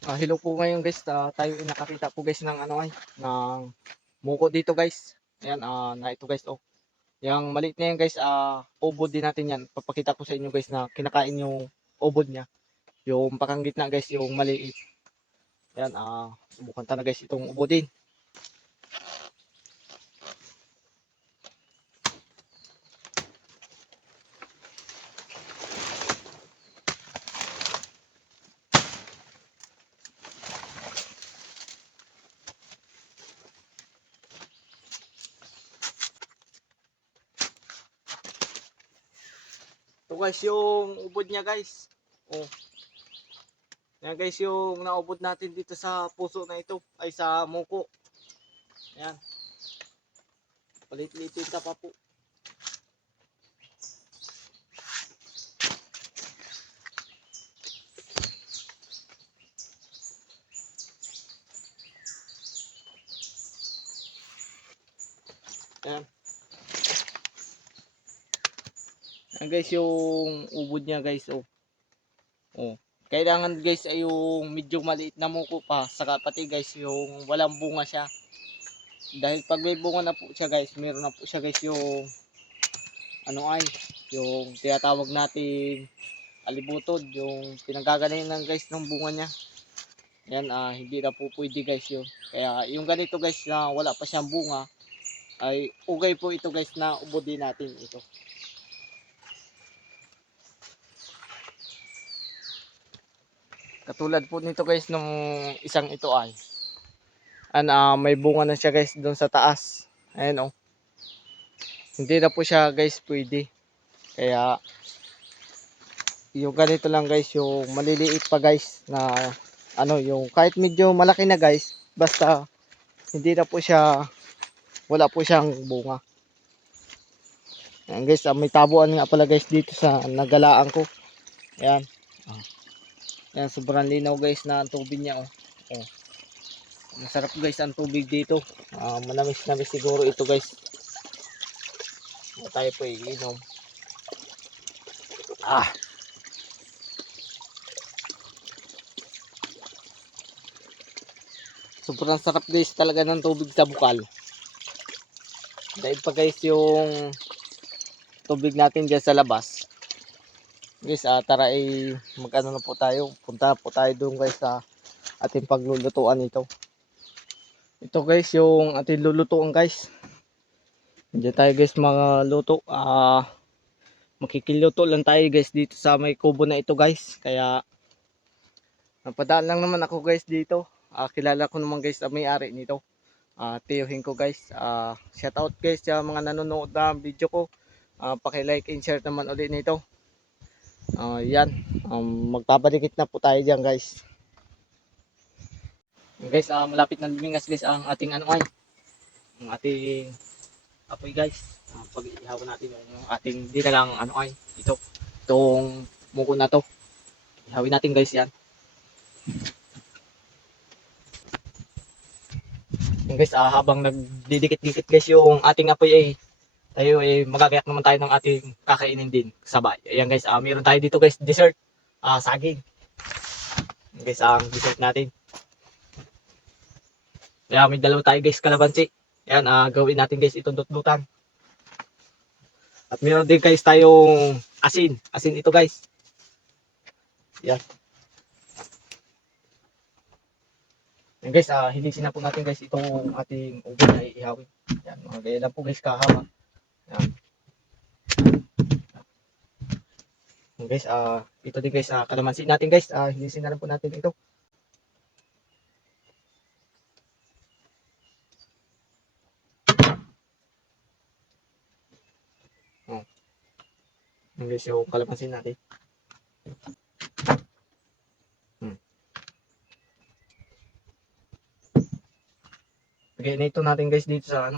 Hello po ngayon guys, tayo ay nakakita po guys ng ano ay, ng muko dito guys. Ayan, na ito guys, oh. Yang maliit na yan guys, ubod din natin yan. Papakita ko sa inyo guys na kinakain yung ubod niya. Yung pakang gitna guys, yung maliit. Ayan, subukan ta na guys itong ubodin. Ito guys yung ubod niya guys. Oh. Ayan guys yung naubod natin dito sa puso na ito, ay sa muko. Ayan. Palit-litin ka pa po. Ayan. Ayan guys yung ubod niya guys, oh. Oh. Kailangan guys ay yung medyo maliit na muko pa, saka pati guys yung walang bunga siya. Dahil pag may bunga na po siya guys, meron na po siya guys yung ano ay, yung tinatawag natin alibutod, yung pinanggagalingan guys ng bunga niya. Yan, hindi na po pwede guys yun. Kaya yung ganito guys na wala pa siyang bunga, ay ugay po ito guys na ubodin natin ito. Katulad po nito guys nung isang ito ay may bunga na siya guys doon sa taas. Ayan oh. Hindi na po siya guys pwede. Kaya yung ganito lang guys, yung maliliit pa guys na yung kahit medyo malaki na guys, basta hindi na po siya, wala po siyang bunga. Ayan guys, may tabuan nga pala guys dito sa nagalaan ko. Ayan. Ayan, sobrang linaw guys na ang tubig niya oh. Oh. Masarap guys ang tubig dito. Manamis-namis siguro ito guys. Tayo po iinom. Sobrang sarap guys talaga ng tubig sa bukal. Dahil pa guys yung tubig natin dyan sa labas. Guys, tara ay mag-ano na po tayo. Punta po tayo doon guys sa ating paglulutuan ito. Ito guys yung ating lulutuan guys. Diyan tayo guys mga luto. Makikiluto lang tayo guys dito sa may kubo na ito guys. Kaya napadaan lang naman ako guys dito. Kilala ko naman guys ang may-ari nito. Tiyuhin ko guys. Shout out guys sa mga nanonood na video ko. Paki-like and share naman ulit nito. Yan. Magpapadikit na po tayo diyan guys. Guys, malapit na lumingas guys ang ating ang ating apoy guys. Pag-ihawan natin yung ating dinalang itong muko na to. Ihawin natin guys yan. Yan guys, habang nagdidikit-dikit guys yung ating apoy ay tayo ay magagayak naman tayo ng ating kakainin din sabay. Ayan guys, meron tayo dito guys dessert, saging. Yan guys, ang dessert natin. Kaya may dalawa tayo guys kalabansi. Ayan, gawin natin guys itong dutdutan. At meron din guys tayong asin. Asin ito guys. Yan. Yan guys, hilisin na po natin guys itong ating ubo na iihawin. Yan, mga gaya lang po guys kahaba. Yan. Yan guys, ito din guys, kalamansi natin guys. Hilisin na lang po natin ito. Yan guys, yung kalamansi natin. Okay, na ito natin guys dito sa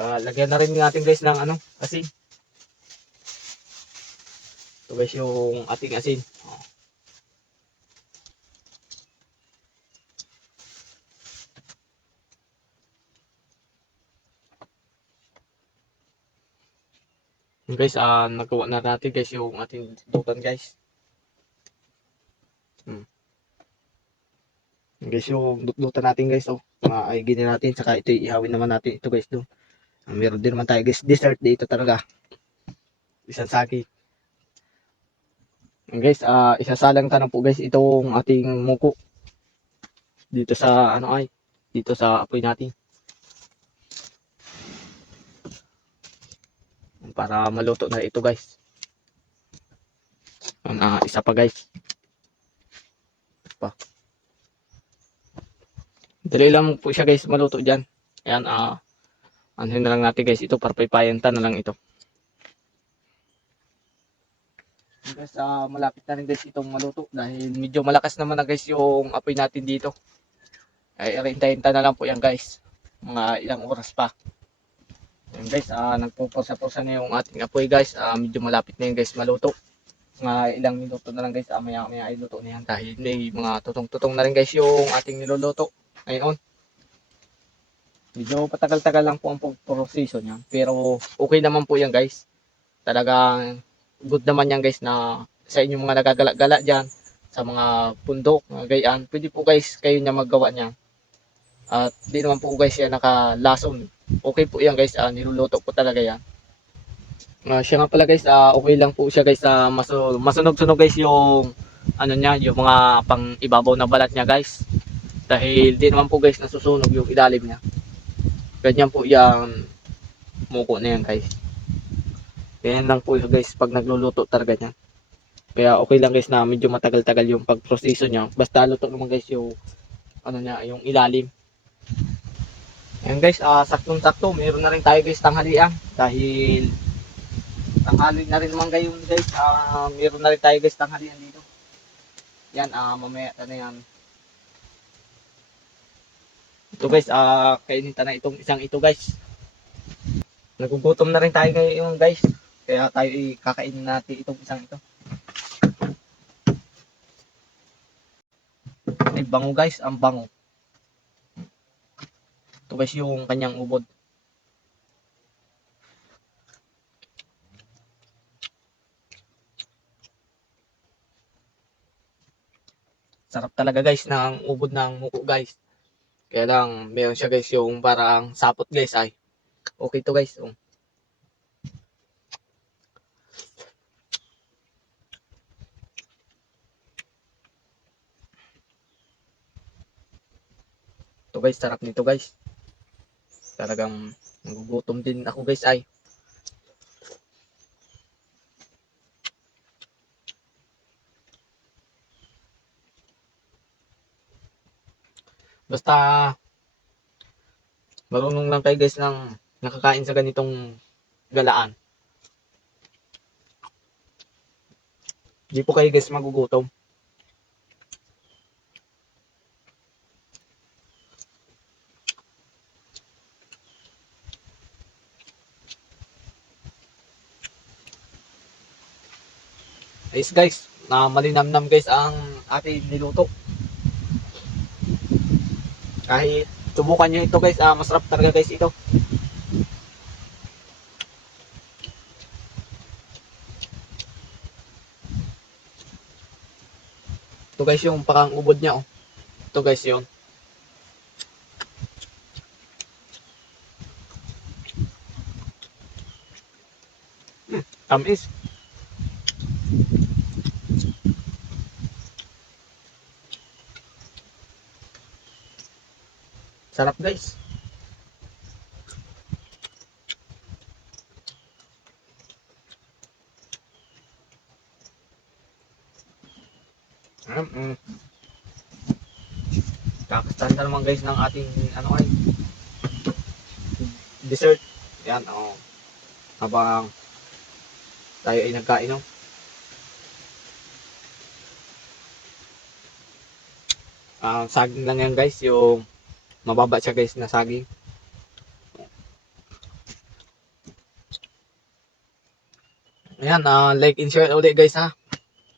lagyan na rin natin guys ng asin. Ito guys yung ating asin. Guys, nagawa na natin guys yung ating dutan guys. Guys, yung dutdutan natin guys, oh. Ay ganyan natin, saka ito ihawin naman natin ito guys doon. Meron din naman tayo guys, dessert dito talaga. Isang sagi. Guys, isasalang tanong po guys itong ating muko. Dito sa dito sa apoy natin. Para maluto na ito guys. Isa pa guys. Dali lang po siya guys maluto dyan. Ayan, ano na lang natin guys ito, parpaypayanta na lang ito. Guys, malapit na rin guys itong maluto dahil medyo malakas naman na guys yung apoy natin dito. Ay, hintayin na lang po yan guys. Mga ilang oras pa. Ayan guys, nagpupusa-pusa na yung ating apoy guys. Medyo malapit na yun guys maluto. Mga ilang minuto na lang guys, maya-maya ay luto na yan dahil may mga tutong-tutong na rin guys yung ating niluluto. Ngayon, medyo patagal-tagal lang po ang proseso niya. Pero okay naman po yan guys. Talagang good naman yan guys na sa inyong mga nagagala-gala dyan. Sa mga bundok, mga gayaan. Pwede po guys kayo niya maggawa niya. At di naman po guys yan nakalason. Okay po yan guys. Niluluto po talaga yan. Siya nga pala guys. Okay lang po siya guys. Masunog-sunog guys yung ano niya, yung mga pang ibabaw na balat niya guys. Dahil di naman po guys nasusunog yung ilalim niya. Ganyan po yung muko na yan guys. Ganyan lang po guys pag nagluluto talaga niya. Kaya okay lang guys na medyo matagal-tagal yung pagproseso niya. Basta luto naman guys yung ano niya, yung ilalim. Ayan guys, saktong-sakto. Meron na rin tayo guys tanghalian. Dahil tanghali na rin naman ngayon guys. Meron na rin tayo guys tanghalian dito. Yan, mamaya na yan. Ito guys, kainin na itong isang ito guys. Nagugutom na rin tayo ngayon guys. Kaya tayo kakainin natin itong isang ito. Ay, bango guys, ang bango. Ito guys yung kanyang ubod. Sarap talaga guys ng ubod ng muko guys. Kaya lang, meron siya guys yung parang sapot guys ay. Okay to guys. Ito guys, sarap nito guys. Talagang nagugutom din ako guys ay. Basta marunong lang kayo guys ng nakakain sa ganitong galaan. Hindi po kayo guys magugutom. Ayos guys, malinamnam guys ang ating niluto. Kahit subukan nyo ito guys, masarap talaga guys ito. Ito guys yung pakang ubod niya oh. Ito guys yun. Tamis. Sarap guys. Kakastanda naman guys ng ating dessert. Yan oh. Habang tayo ay nagkain oh. Saging lang yan guys, yung mababa siya guys na saging. Ayan, like and share ulit guys ha.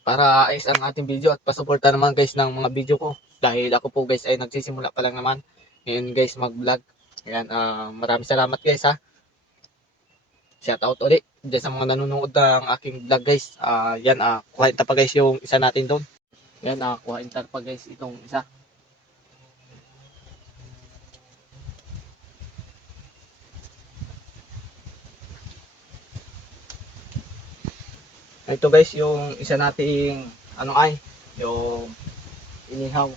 Para ayos ang ating video at pasuporta naman guys ng mga video ko. Dahil ako po guys ay nagsisimula pa lang naman. Ngayon guys mag vlog. Ayan, maraming salamat guys ha. Shout out ulit. dyan sa mga nanonood ng aking vlog guys. Yan, kuhain ta pa guys yung isa natin doon. Yan, kuhain ta pa guys itong isa. Ito guys yung isa nating ano ay yung inihaw.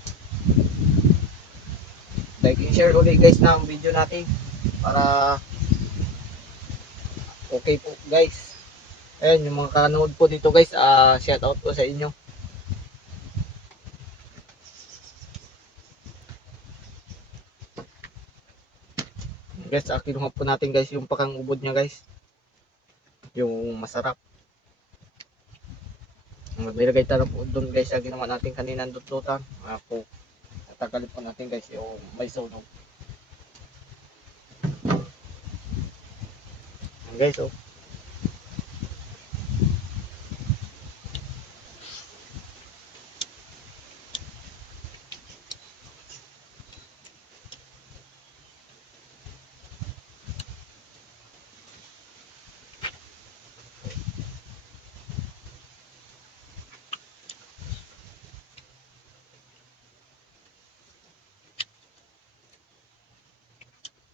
Like i-share ulit guys ng video natin para okay po guys. Ayun yung mga kanood po dito guys, shout out po sa inyo. Guys, kinuha po natin guys yung pakang ubod niya guys. Yung masarap. Maglagay tayo po doon guys sa ginawa natin kanina dututan. Ako, tagalin po natin guys yung may sunog. Guys, oh.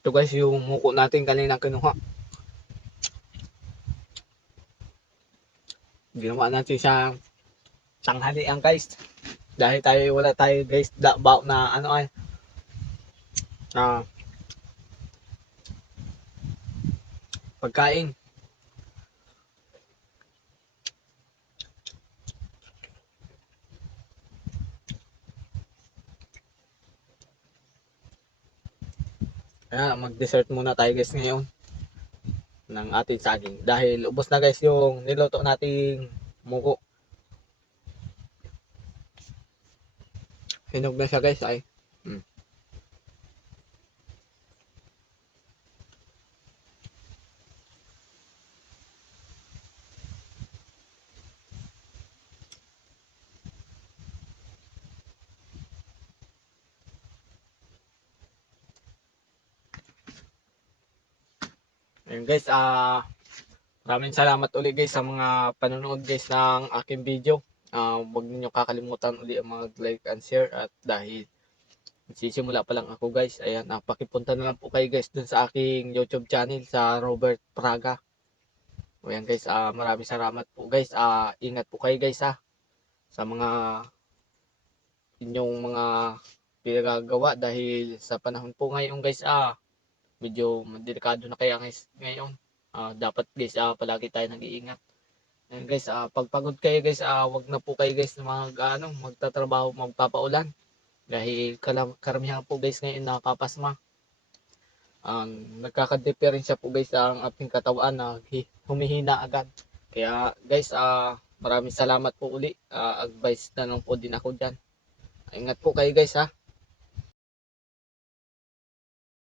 Ito guys yung muko natin kanina kinuha. Ginawa natin siya tanghalian guys. Dahil wala tayo guys dabaw na ano ay pagkain. Kaya mag-dessert muna tayo guys ngayon ng ating saging. Dahil ubos na guys yung niluto nating muko. Hinog na siya guys ay. Ayun guys, maraming salamat ulit guys sa mga panonood guys ng aking video. Huwag niyo kakalimutan ulit ang mag-like and share at dahil sisimula pa lang ako guys. Ayan, pakipunta na lang po kayo guys dun sa aking YouTube channel sa Robert Praga. Ayan guys, maraming salamat po guys. Ingat po kayo guys sa mga inyong mga pinagagawa dahil sa panahon po ngayon guys, medyo delikado na kaya guys ngayon. Dapat guys, palagi tayo nag-iingat. And guys, pagpagod kayo guys, wag na po kayo guys na magtatrabaho, magpapaulan. Dahil karamihan po guys ngayon nakakapasma. Nagkaka-diferensya po guys ang ating katawan na humihina agad. Kaya guys, maraming salamat po uli. Advice na lang po din ako dyan. Ingat po kayo guys